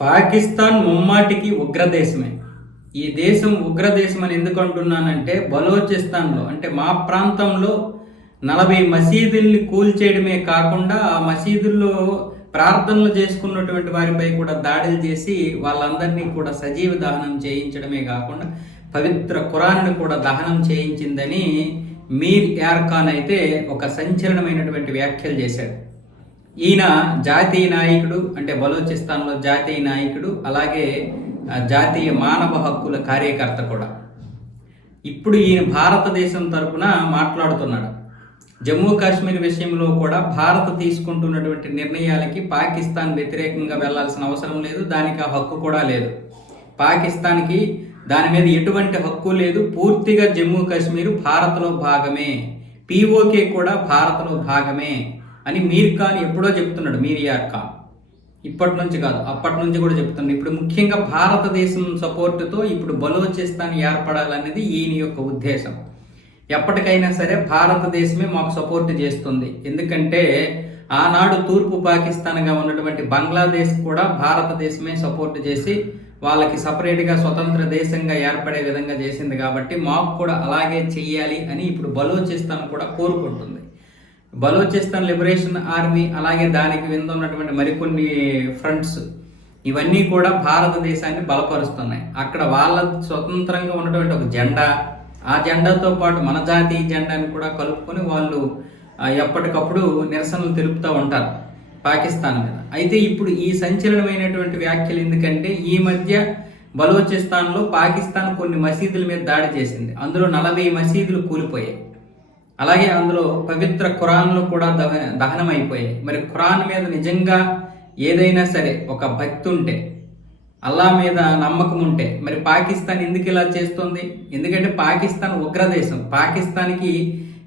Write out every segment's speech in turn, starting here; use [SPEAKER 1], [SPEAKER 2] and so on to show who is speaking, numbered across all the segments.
[SPEAKER 1] పాకిస్తాన్ ముమ్మాటికి ఉగ్రదేశమే. ఈ దేశం ఉగ్రదేశం అని ఎందుకు అంటున్నానంటే బలోచిస్తాన్లో అంటే మా ప్రాంతంలో నలభై మసీదుల్ని కూల్చేయడమే కాకుండా ఆ మసీదుల్లో ప్రార్థనలు చేసుకున్నటువంటి వారిపై కూడా దాడులు చేసి వాళ్ళందరినీ కూడా సజీవ దహనం చేయించడమే కాకుండా పవిత్ర ఖురాన్ను కూడా దహనం చేయించిందని మీర్ యార్ఖాన్ అయితే ఒక సంచలనమైనటువంటి వ్యాఖ్యలు చేశాడు. ఈయన జాతీయ నాయకుడు అంటే బలూచిస్తాన్లో జాతీయ నాయకుడు అలాగే జాతీయ మానవ హక్కుల కార్యకర్త కూడా. ఇప్పుడు ఈయన భారతదేశం తరపున మాట్లాడుతున్నాడు. జమ్మూ కాశ్మీర్ విషయంలో కూడా భారత్ తీసుకుంటున్నటువంటి నిర్ణయాలకి పాకిస్తాన్ వ్యతిరేకంగా వెళ్ళాల్సిన అవసరం లేదు దానికి ఆ హక్కు కూడా లేదు. పాకిస్తాన్కి దాని మీద ఎటువంటి హక్కు లేదు పూర్తిగా జమ్మూ కాశ్మీర్ భారత్లో భాగమే. పీఓకే కూడా భారత్లో భాగమే. అని మీర్ ఖాన్ ఎప్పుడో చెప్తున్నాడు మీరియార్ ఖాన్. ఇప్పటి నుంచి కాదు అప్పటి నుంచి కూడా చెప్తున్నాడు. ఇప్పుడు ముఖ్యంగా భారతదేశం సపోర్టుతో ఇప్పుడు బలోచిస్తాన్ ఏర్పడాలనేది ఈయన యొక్క ఉద్దేశం. ఎప్పటికైనా సరే భారతదేశమే మాకు సపోర్ట్ చేస్తుంది. ఎందుకంటే ఆనాడు తూర్పు పాకిస్తాన్గా ఉన్నటువంటి బంగ్లాదేశ్ కూడా భారతదేశమే సపోర్ట్ చేసి వాళ్ళకి సపరేట్గా స్వతంత్ర దేశంగా ఏర్పడే విధంగా చేసింది కాబట్టి మాకు కూడా అలాగే చేయాలి అని ఇప్పుడు బలోచిస్తాన్ కూడా కోరుకుంటుంది. బలోచిస్తాన్ లిబరేషన్ ఆర్మీ అలాగే దానికి వింద ఉన్నటువంటి మరికొన్ని ఫ్రంట్స్ ఇవన్నీ కూడా భారతదేశాన్ని బలపరుస్తున్నాయి. అక్కడ వాళ్ళ స్వతంత్రంగా ఉన్నటువంటి ఒక జెండా ఆ జెండాతో పాటు మన జాతీయ జెండాని కూడా కలుపుకొని వాళ్ళు ఎప్పటికప్పుడు నిరసనలు తెలుపుతూ ఉంటారు పాకిస్తాన్ మీద. అయితే ఇప్పుడు ఈ సంచలనమైనటువంటి వ్యాఖ్యలు ఎందుకంటే ఈ మధ్య బలోచిస్తాన్లో పాకిస్తాన్ కొన్ని మసీదుల మీద దాడి చేసింది. అందులో నలభై మసీదులు కూలిపోయాయి. అలాగే అందులో పవిత్ర ఖురాన్లు కూడా దహ దహనం అయిపోయాయి మరి ఖురాన్ మీద నిజంగా ఏదైనా సరే ఒక భక్తి ఉంటే అల్లా మీద నమ్మకం ఉంటే మరి పాకిస్తాన్ ఎందుకు ఇలా చేస్తుంది? ఎందుకంటే పాకిస్తాన్ ఉగ్రదేశం. పాకిస్తాన్కి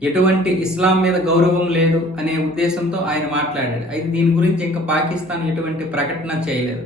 [SPEAKER 1] ఎటువంటి ఇస్లాం మీద గౌరవం లేదు అనే ఉద్దేశంతో ఆయన మాట్లాడాడు. అయితే దీని గురించి ఇంకా పాకిస్తాన్ ఎటువంటి ప్రకటన చేయలేదు.